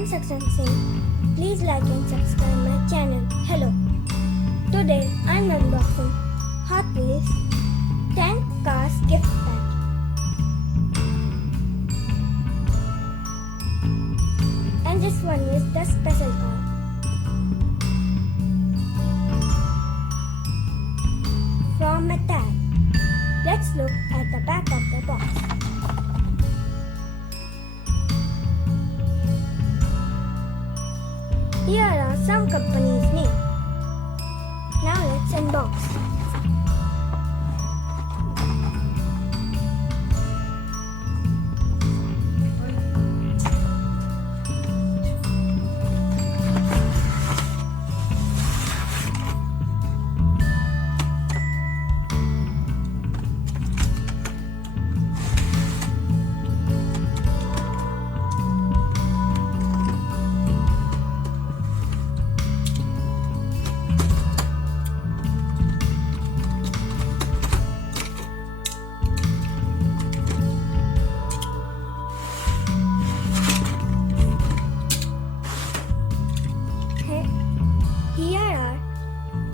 one section saying, please like and subscribe my channel. Hello. Today I'm unboxing Hot Wheels 10 Cars gift pack. And this one is the special car. From Mattel. Let's look at the back of the box. Here are some companies' names. Now let's unbox. Here are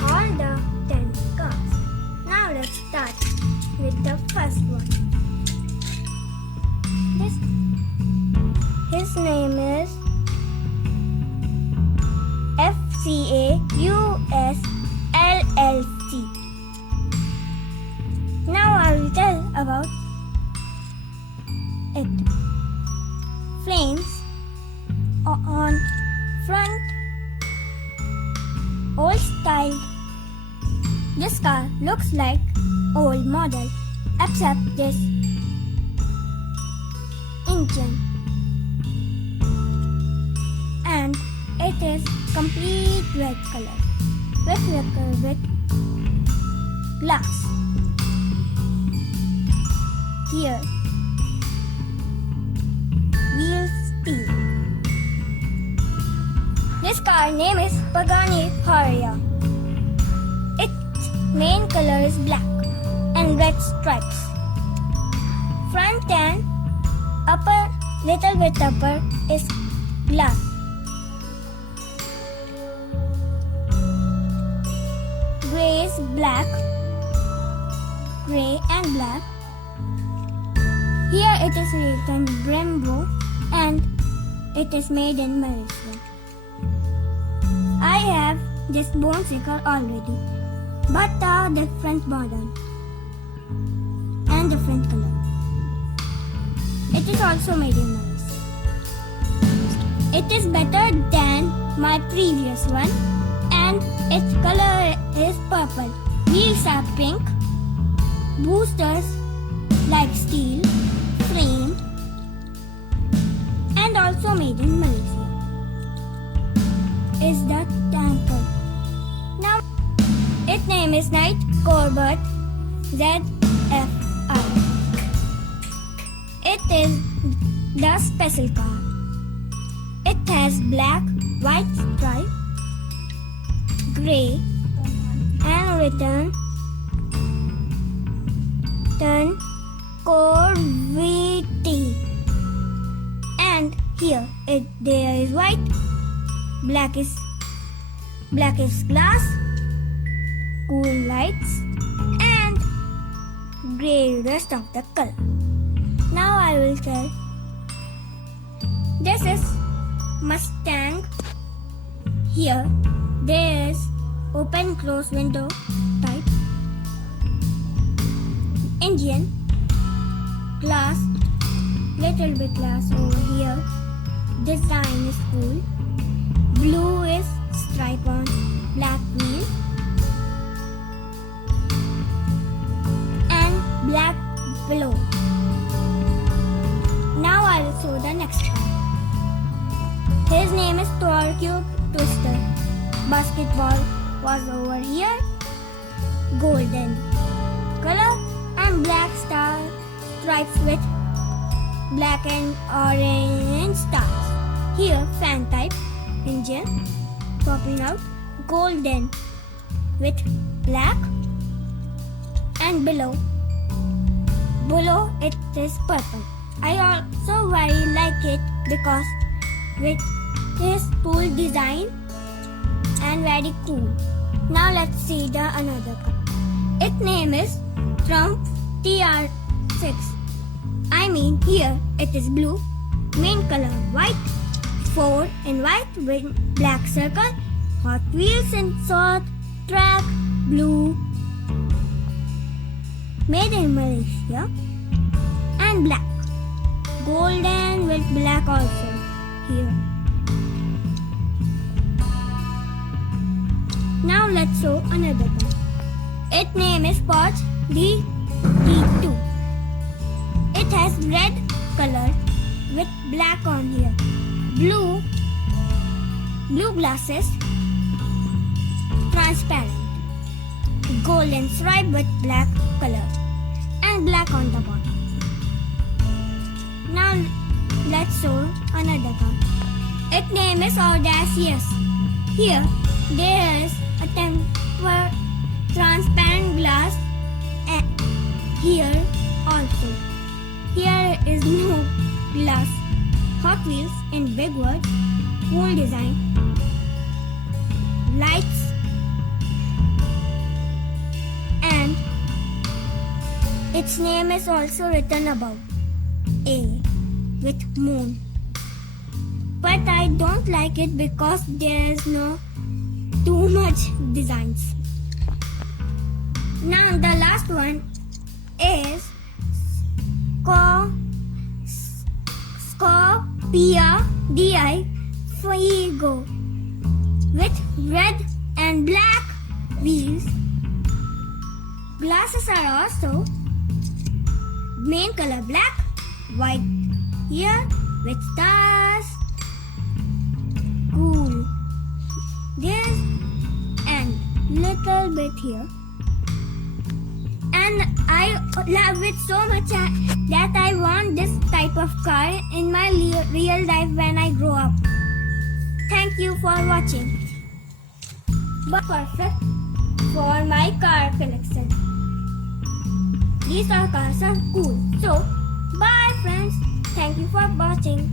all the 10 cars. Now let's start with the first one. His name is FCA US LLC. Now I will tell about it. Frames on front, old style. This car looks like old model except this engine, and it is complete red color with glass. Here wheel steel. This car name is Pagani Huayra. Its main color is black and red stripes. Front and upper, little bit upper, is glass. Gray is black, gray and black. Here it is written Brembo and it is made in Malaysia. I have this bone sticker already, but a different model and different color. It is also made in Malaysia. It is better than my previous one and its color is purple. Wheels are pink. Boosters like steel, framed and also made in Malaysia. Is the tanker. Now, its name is Knight Corvette ZFI. It is the special car. It has black, white stripe, gray, and written Corvette. And here there is white. Black is glass, cool lights, and gray rest of the color. Now I will tell. This is Mustang. Here there is open close window type. Engine, glass, little bit glass over here. Design is cool. Blue is stripe on black wheel and black below. Now I will show the next one. His name is Torque Twister. Basketball was over here. Golden color and black star stripes with black and orange stars. Here fan type. Engine popping out golden with black and below it is purple. I also very like it because with is full design and very cool. Now let's see the another car. Its name is Trump TR6. I mean here it is blue, main color white, 4 in white with black circle, Hot Wheels in short track blue, made in Malaysia, and black, golden with black also here. Now let's show another one. Its name is Porsche DD2. It has red color with black on here, blue glasses, transparent, golden stripe with black color, and black on the bottom. Now let's show another car. Its name is Audacious. Here there is a transparent glass here also. Here is no glass. Hot Wheels in big words, cool design, lights, and its name is also written above, A with moon. But I don't like it because there is no too much designs. Now the last one is Scorpia Di Fuego with red and black wheels. Glasses are also main color black, white here with stars. Cool. There's and little bit here. And I love it so much that I want this type of car in my real life when I grow up. Thank you for watching. But perfect for my car collection. These cars are cool. So, bye friends. Thank you for watching.